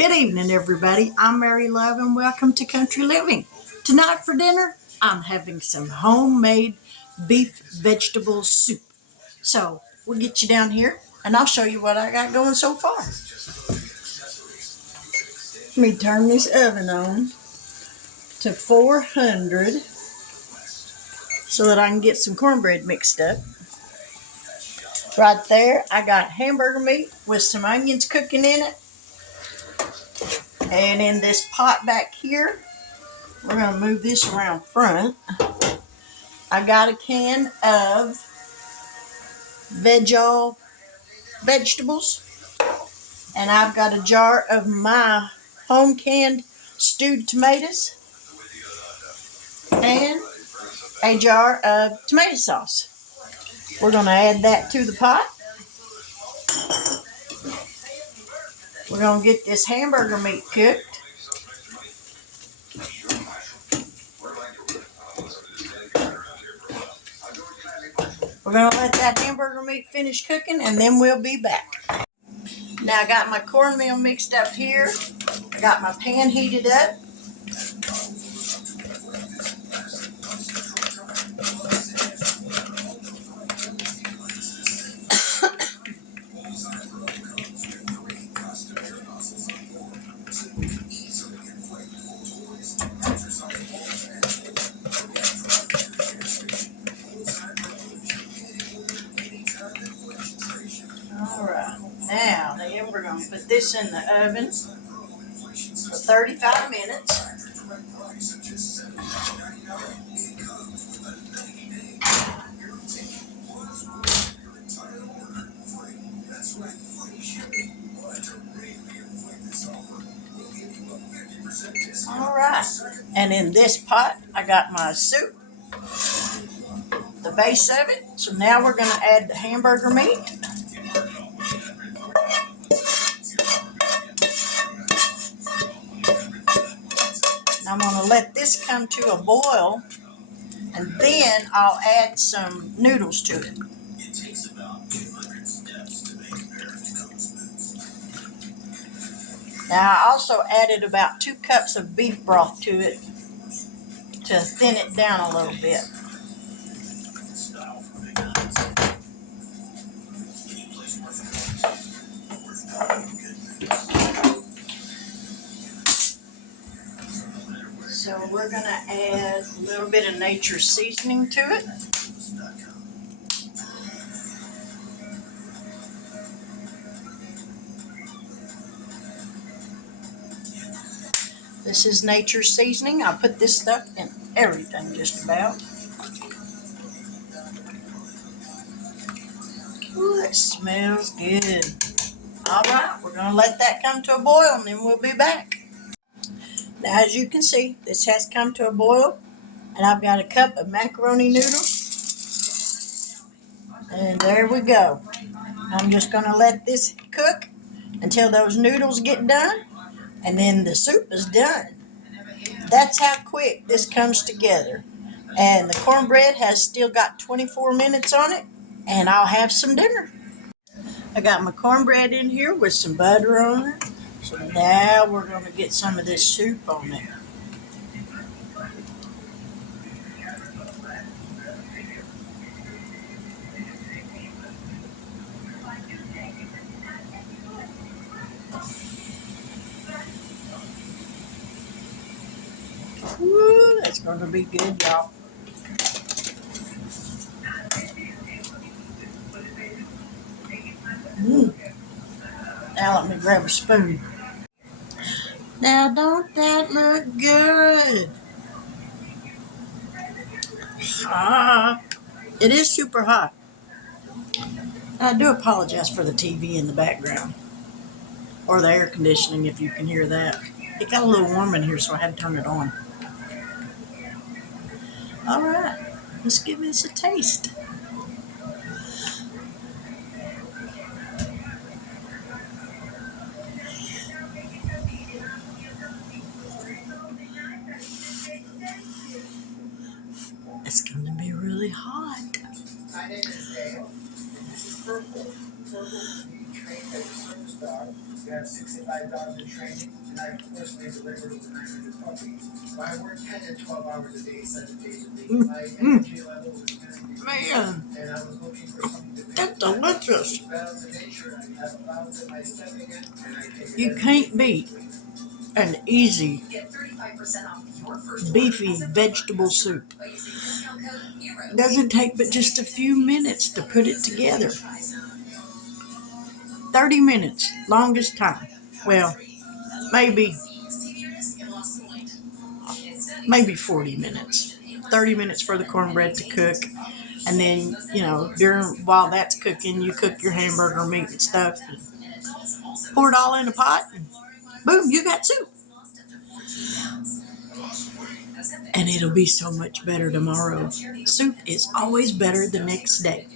Good evening, everybody. I'm Mary Love, and welcome to Country Living. Tonight for dinner, I'm having some homemade beef vegetable soup. So we'll get you down here, and I'll show you what I got going so far. Let me turn this oven on to 400 so that I can get some cornbread mixed up. Right there, I got hamburger meat with some onions cooking in it. And in this pot back here, we're going to move this around front. I got a can of vegetables. And I've got a jar of my home canned stewed tomatoes. And a jar of tomato sauce. We're going to add that to the pot. We're going to get this hamburger meat cooked. We're going to let that hamburger meat finish cooking, and then we'll be back. Now I got my cornmeal mixed up here. I got my pan heated up. Alright, now then we're going to put this in the oven for 35 minutes. Alright, and in this pot I got my soup, the base of it. So now we're going to add the hamburger meat. I'm going to let this come to a boil, and then I'll add some noodles to it. Now I also added about 2 cups of beef broth to it to thin it down a little bit. So we're going to add a little bit of nature's seasoning to it. This is nature's seasoning. I put this stuff in everything just about. Ooh, that smells good. Alright, we're going to let that come to a boil, and then we'll be back. Now, as you can see, this has come to a boil, and I've got a cup of macaroni noodles. And there we go. I'm just going to let this cook until those noodles get done, and then the soup is done. That's how quick this comes together. And the cornbread has still got 24 minutes on it, and I'll have some dinner. I got my cornbread in here with some butter on it. So now we're going to get some of this soup on there. Woo, that's going to be good, y'all. Now let me grab a spoon. Now don't that look good? It is super hot. I do apologize for the TV in the background. Or the air conditioning, if you can hear that. It got a little warm in here, so I had to turn it on. Alright, let's give this a taste. It's going to be really hot. Man, that's delicious. You can't beat an easy, beefy vegetable soup. It doesn't take but just a few minutes to put it together. 30 minutes, longest time. Well, maybe 40 minutes. 30 minutes for the cornbread to cook. And then, while that's cooking, you cook your hamburger meat and stuff. And pour it all in a pot. And boom, you got soup. And it'll be so much better tomorrow. Soup is always better the next day.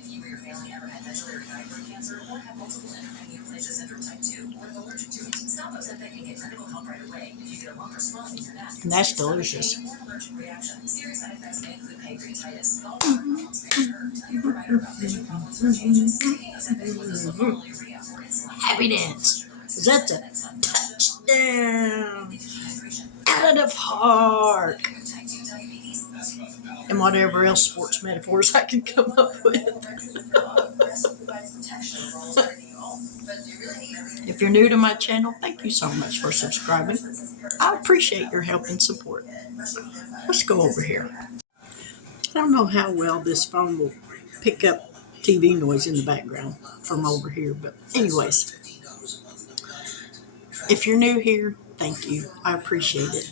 And that's delicious. Happy dance. That's a touchdown. Out of the park. And whatever else sports metaphors I can come up with. If you're new to my channel, thank you so much for subscribing. I appreciate your help and support. Let's go over here. I don't know how well this phone will pick up TV noise in the background from over here, but anyways, if you're new here, thank you. I appreciate it.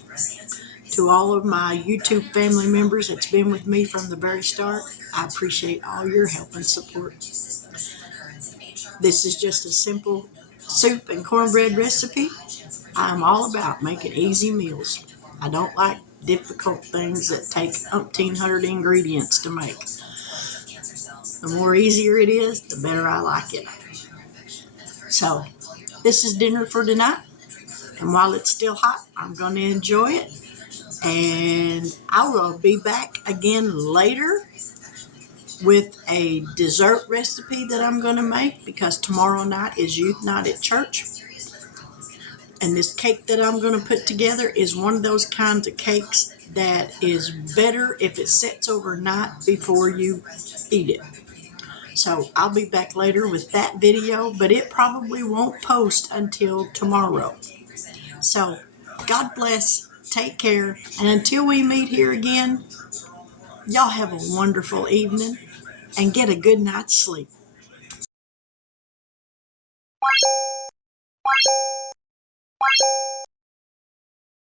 To all of my YouTube family members that's been with me from the very start, I appreciate all your help and support. This is just a simple soup and cornbread recipe. I'm all about making easy meals. I don't like difficult things that take 1,800 ingredients to make. The more easier it is, the better I like it. So, this is dinner for tonight. And while it's still hot, I'm going to enjoy it. And I will be back again later with a dessert recipe that I'm going to make, because tomorrow night is youth night at church. And this cake that I'm going to put together is one of those kinds of cakes that is better if it sits overnight before you eat it. So I'll be back later with that video, but it probably won't post until tomorrow. So God bless, take care, and until we meet here again, y'all have a wonderful evening and get a good night's sleep.